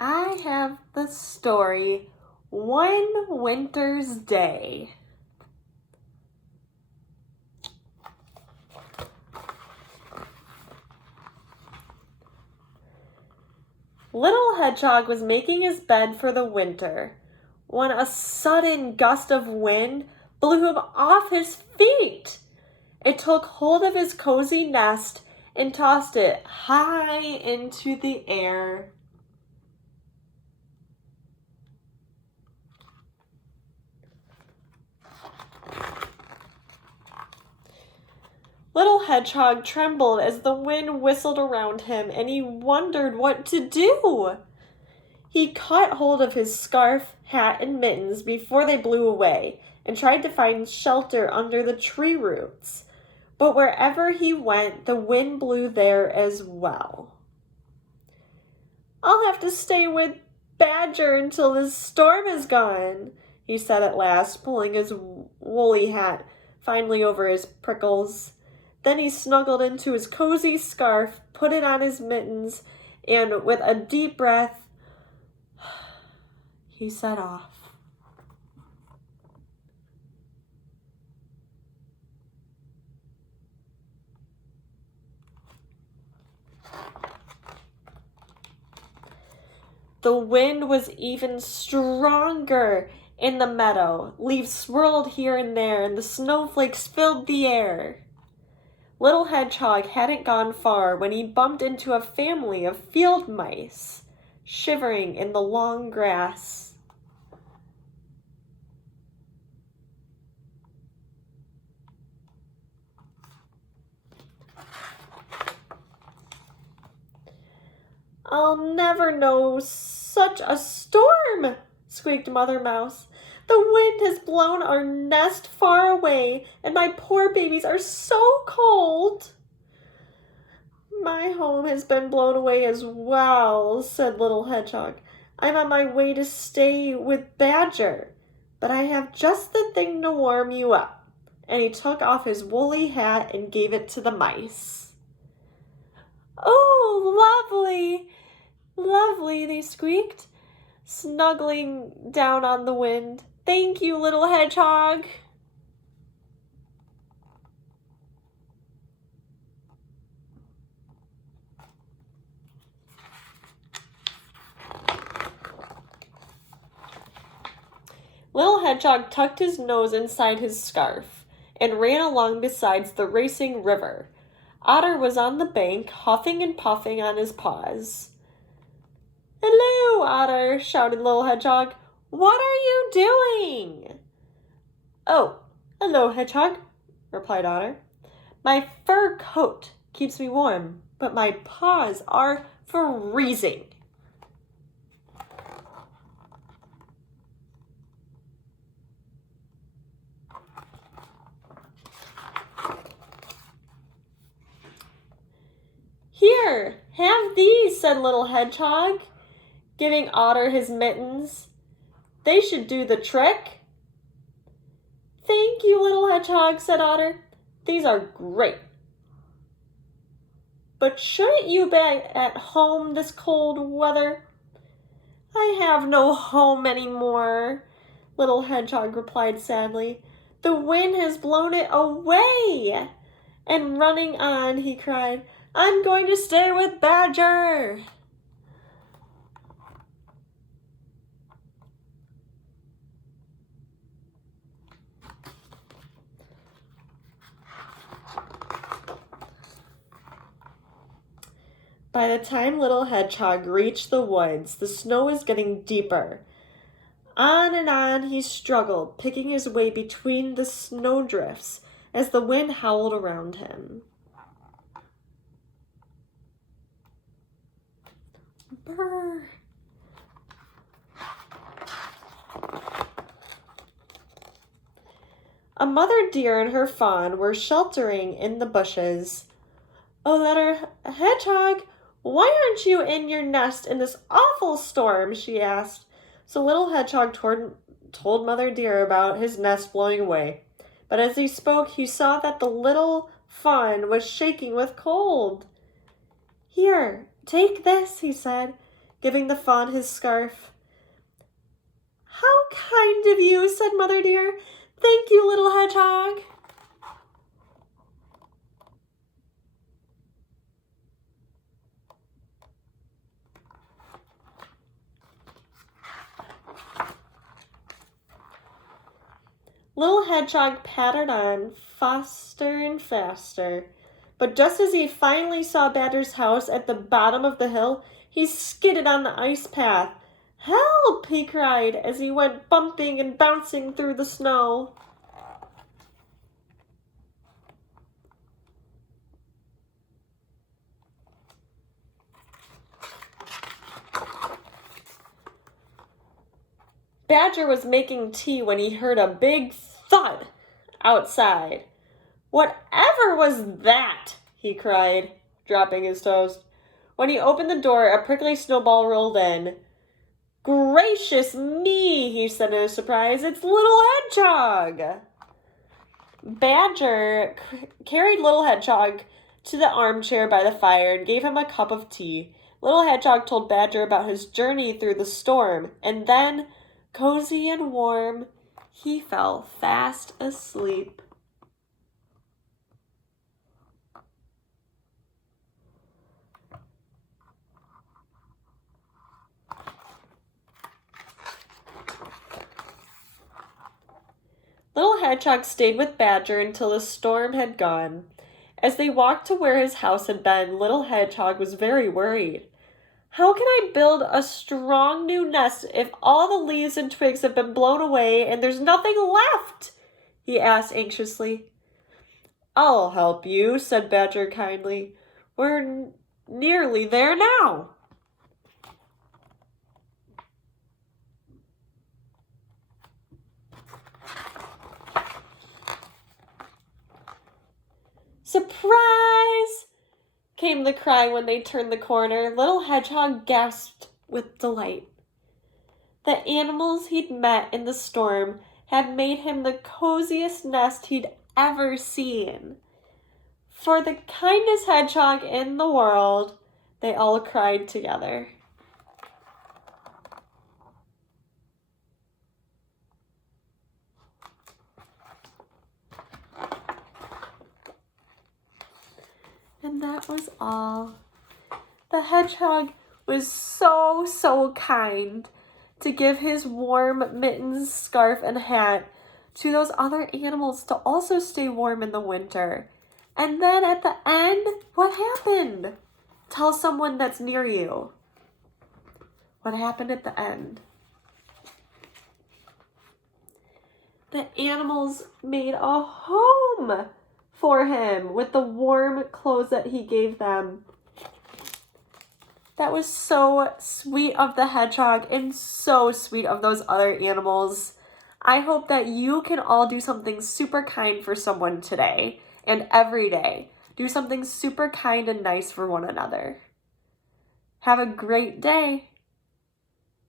I have the story One Winter's Day. Little Hedgehog was making his bed for the winter when a sudden gust of wind blew him off his feet. It took hold of his cozy nest and tossed it high into the air. Little Hedgehog trembled as the wind whistled around him, and he wondered what to do. He caught hold of his scarf, hat, and mittens before they blew away, and tried to find shelter under the tree roots. But wherever he went, the wind blew there as well. "I'll have to stay with Badger until this storm is gone," he said at last, pulling his woolly hat finally over his prickles. Then he snuggled into his cozy scarf, put it on his mittens, and with a deep breath, he set off. The wind was even stronger in the meadow. Leaves swirled here and there, and the snowflakes filled the air. Little Hedgehog hadn't gone far when he bumped into a family of field mice, shivering in the long grass. "I'll never know such a storm," squeaked Mother Mouse. "The wind has blown our nest far away, and my poor babies are so cold." "My home has been blown away as well," said Little Hedgehog. "I'm on my way to stay with Badger, but I have just the thing to warm you up." And he took off his woolly hat and gave it to the mice. "Oh, lovely! Lovely," they squeaked, snuggling down on the wind. "Thank you, Little Hedgehog." Little Hedgehog tucked his nose inside his scarf and ran along beside the racing river. Otter was on the bank, huffing and puffing on his paws. "Hello, Otter," shouted Little Hedgehog. "What are you doing?" "Oh, hello, Hedgehog," replied Otter. "My fur coat keeps me warm, but my paws are freezing." "Here, have these," said Little Hedgehog, giving Otter his mittens. "They should do the trick." "Thank you, Little Hedgehog," said Otter. "These are great. But shouldn't you be at home this cold weather?" "I have no home anymore," Little Hedgehog replied sadly. "The wind has blown it away." And running on, he cried, "I'm going to stay with Badger." By the time Little Hedgehog reached the woods, the snow was getting deeper. On and on he struggled, picking his way between the snowdrifts as the wind howled around him. Brr. A mother deer and her fawn were sheltering in the bushes. "Oh, Little Hedgehog, why aren't you in your nest in this awful storm?" she asked. So Little Hedgehog told Mother Deer about his nest blowing away. But as he spoke, he saw that the little fawn was shaking with cold. "Here, take this," he said. giving the fawn his scarf. How kind of you, said Mother Deer. Thank you, little hedgehog. Little Hedgehog pattered on, faster and faster. But just as he finally saw Badger's house at the bottom of the hill, he skidded on the ice path. Help! He cried as he went bumping and bouncing through the snow. Badger was making tea when he heard a big thud outside. Whatever was that? He cried, dropping his toast. When he opened the door, a prickly snowball rolled in. Gracious me, he said in surprise. It's Little Hedgehog. Badger carried Little Hedgehog to the armchair by the fire and gave him a cup of tea. Little Hedgehog told Badger about his journey through the storm, and then, cozy and warm, he fell fast asleep. Little Hedgehog stayed with Badger until the storm had gone. As they walked to where his house had been, Little Hedgehog was very worried. How can I build a strong new nest if all the leaves and twigs have been blown away and there's nothing left? He asked anxiously. I'll help you, said Badger kindly. We're nearly there now. Surprise! Came the cry when they turned the corner. Little Hedgehog gasped with delight. The animals he'd met in the storm had made him the coziest nest he'd ever seen. For the kindest hedgehog in the world, they all cried together. And that was all. The hedgehog was so kind to give his warm mittens, scarf, and hat to those other animals to also stay warm in the winter. And then at the end, what happened? Tell someone that's near you. What happened at the end? The animals made a home for him with the warm clothes that he gave them. That was so sweet of the hedgehog and so sweet of those other animals. I hope that you can all do something super kind for someone today and every day. Do something super kind and nice for one another. Have a great day.